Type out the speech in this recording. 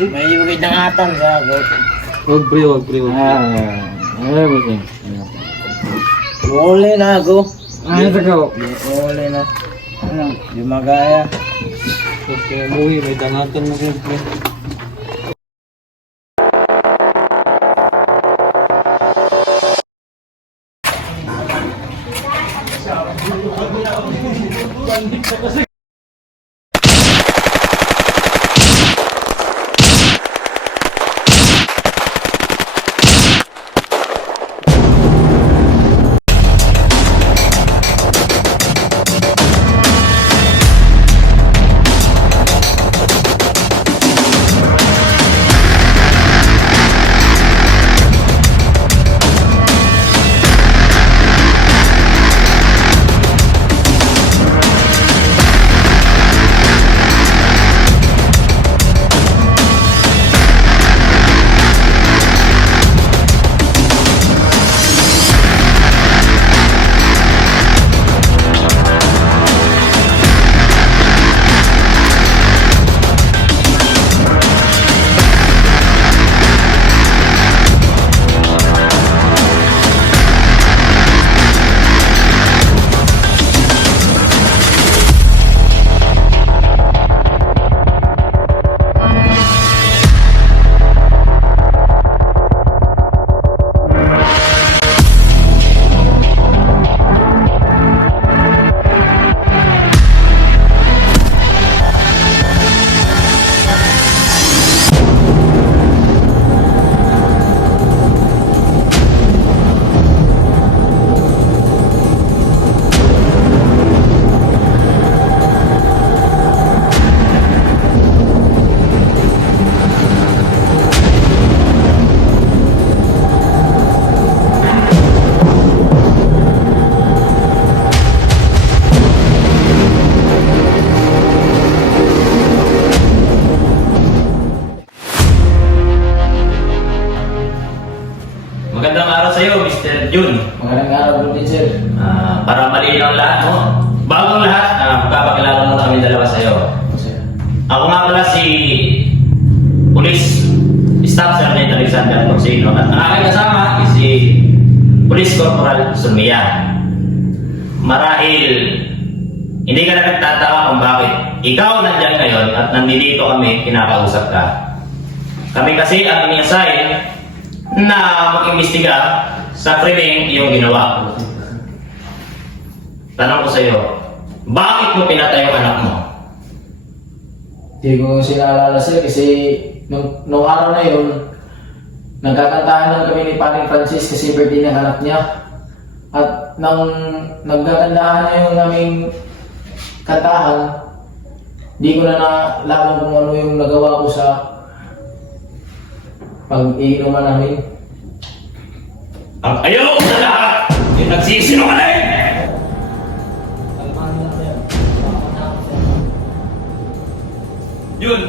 May ibigay ng atang sa ako. Wag pre, wag pre, wag pre. Ano ba siya? Uli na ako. Ano ka ko? Uli na. Ano? Di magaya. Okay, umuwi, may dangatan mo pre. Magandang araw sa iyo, Mr. Jun. Magandang araw po, teacher. Para malinaw lahat, no? Bagong lahat, magpapakilala muna kami dalawa sa iyo. Ako nga pala si Police Staff Sergeant Alexander Porcino at ang aking kasama is si Police Corporal Sumia. Marahil hindi ka na nagtatawa kung bakit ikaw nandyan ngayon at nandito kami kinakausap ka. Kami kasi ang ini-assign na mag-imbestiga sa krimeng iyong ginawa. Tanong ko sa iyo, bakit mo pinatay ang anak mo? Hindi ko sinalala sir kasi nung araw na yun, nagkakantahan lang kami ni Paring Francis kasi birthday ng anak niya. At nang nagkakantahan na yung aming kantahan, di ko na nalaman kung ano yung nagawa ko sa pag-iinuman namin. Ang ayaw ko sa lahat, yung nagsisinungaling! Yun,